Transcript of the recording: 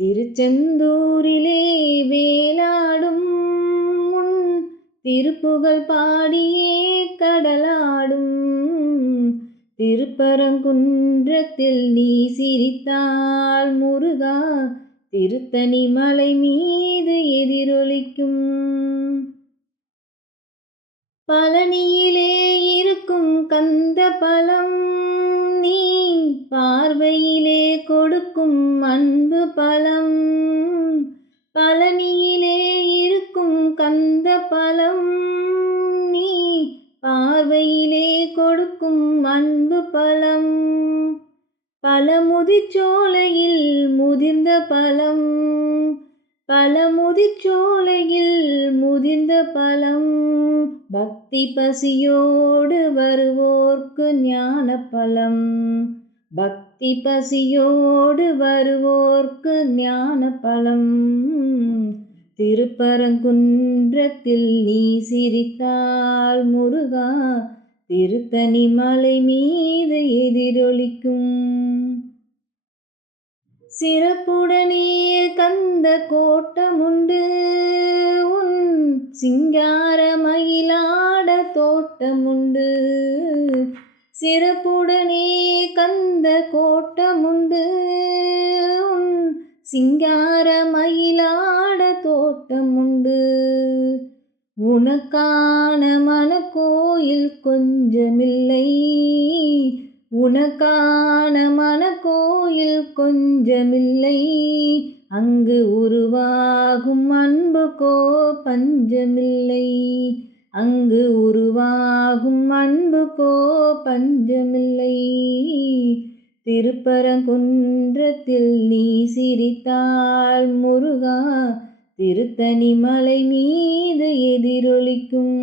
திருச்செந்தூரிலே வேலாடும் உன் திருப்புகழ் பாடியே கடலாடும். திருப்பரங்குன்றத்தில் நீ சிரித்தால் முருகா திருத்தணி மலை மீது எதிரொலிக்கும். பழனியிலே இருக்கும் கந்த பழம் நீ பார்வையிலே கொடுக்கும் அன்பு பழம். அந்த பலம் நீ பார்வையிலே கொடுக்கும் அன்பு பழம். பழமுதிர்ச்சோலையில் முதிர்ந்த பழம். பழமுதிர்ச்சோலையில் முதிர்ந்த பலம் பக்தி பசியோடு வருவோர்க்கு ஞான பலம் பக்தி பசியோடு வருவோர்க்கு ஞான பலம் திருப்பரங்குன்றத்தில் நீ சிரித்தால் முருகா திருத்தனி மலை மீது எதிரொலிக்கும். சிறப்புடனே கந்த கோட்டமுண்டு உன் சிங்கார மயிலாட தோட்டமுண்டு. சிறப்புடனே கந்த கோட்டமுண்டு உன் சிங்கார மயிலாட தோட்டமுண்டு. உனக்கான மனக்கோயில் கொஞ்சமில்லை. உனக்கான மனக்கோயில் கொஞ்சமில்லை. அங்கு உருவாகும் அன்புக்கோ பஞ்சமில்லை அங்கு உருவாகும் அன்புக்கோ பஞ்சமில்லை திருப்பரங்குன்றத்தில் நீ சிரித்தாள் முருகா. திருத்தணி மலை மீது எதிரொலிக்கும்